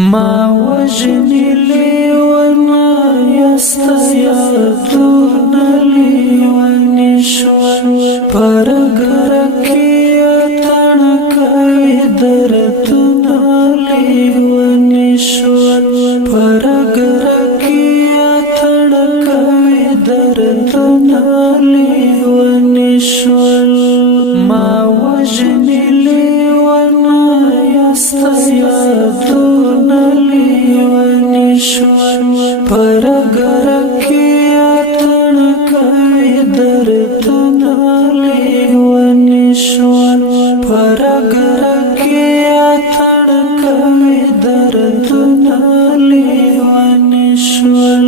ما وجني ليوانا يستيادون ليواني شوان پرگرکیا تنکوی دردنا ليواني شوان پرگرکیا تنکوی دردنا ليواني شوان ما وجني ليوانا يستيادون ليواني شوان پرگرکیا تنکوی دردنا ليواني شوان پرگرکیا تنکوی دردنا ليواني شوان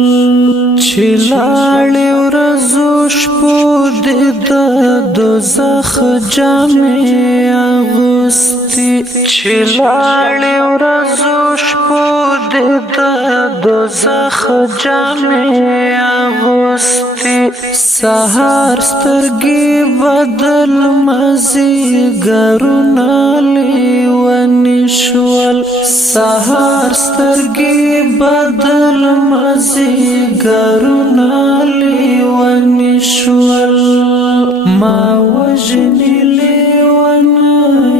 چلاړې ورځو شپو دې د دوزخ جامې اغوستي چلاړې ورځو شپو دې د دوزخ جامې اغوستي سهار سترګې بدل مازیګرونه لیوني شول سهار سترګې بدل مازیګرونه لیوني شول ما وجني لیونه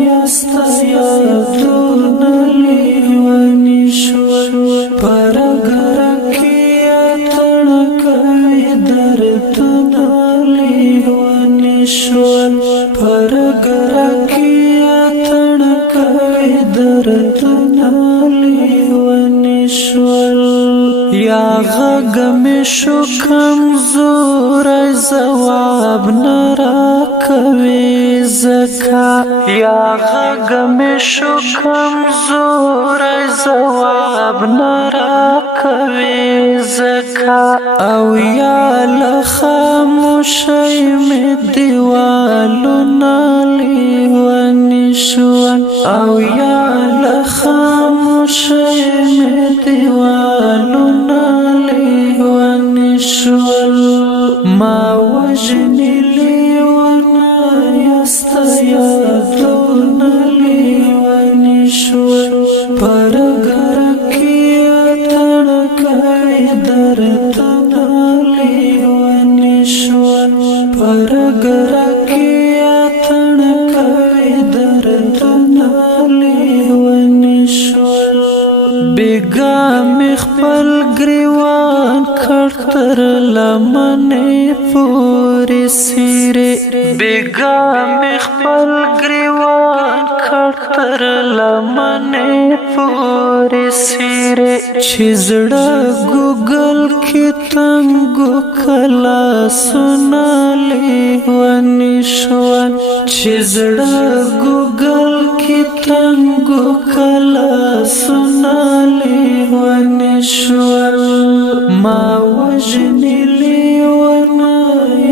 یستیادون لیوني شول پرگرکیا تنکوی دردنا لیوني شول پرگرکیا تنکوی دردنا لیوني شول یا غږ شو کمزور ځواب نه راکوي زکا یا غږ شو کمزور ځواب نه راکوي زکا او یا له خاموشۍ مې دیوالونه لیوني شول او یا له خاموشۍ مې دیوالونه لیوني شول ما وجني لیونه یستیادون لیوني شول پرگرکیا تنکوی دردنا لیوني شول پرگرکیا تنکوی دردنا لیوني شول بیگا می خپل گریوان کړ تر لمنې پورې سیرې بیگا می خپل گریوان کړ تر لمنې پورې سیرې چې زړه ګوګل کې تنګو کلاسونه لیوني شول چې زړه ګوګل کې تنګو کلاسونه لیوني شول ما وجني لیونه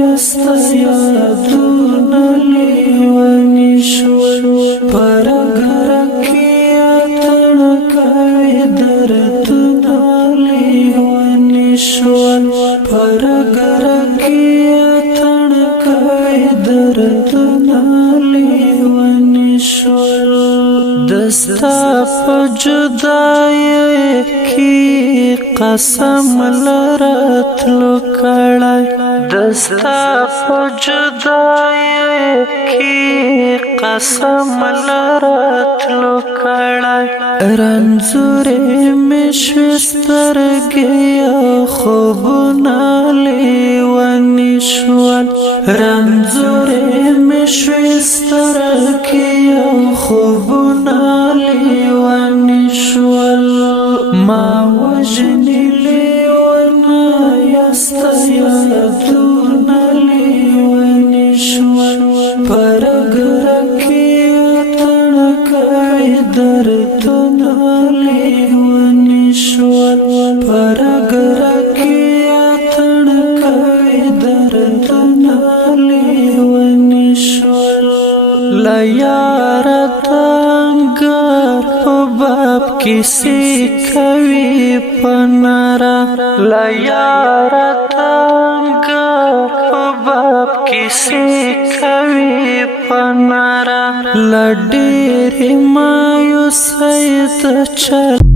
یستیادون لیوني شول پرگرکیا تنکوی دردنا لیوني شول پرگرکیا تنکوی دردنا لیوني شول دستا په جدای کی قسم لرتلو کړای دستا په جدای کی قسم لرتلو کړای رنځورې مې شوې سترګې خوبونه لیوني شول رنځورې مې شوې سترګې خوبونه لیوني شول ما وجني لیونه یستیادون لیوني شول پرگرکیا تنکوی دردنا لیوني شول پرگرکیا تنکوی دردنا لیوني شول لیار تنگر په باب کسی کوي پنارا لیار تنگر په باب کسی کوي پنارا لډېرې مایوسۍ د چل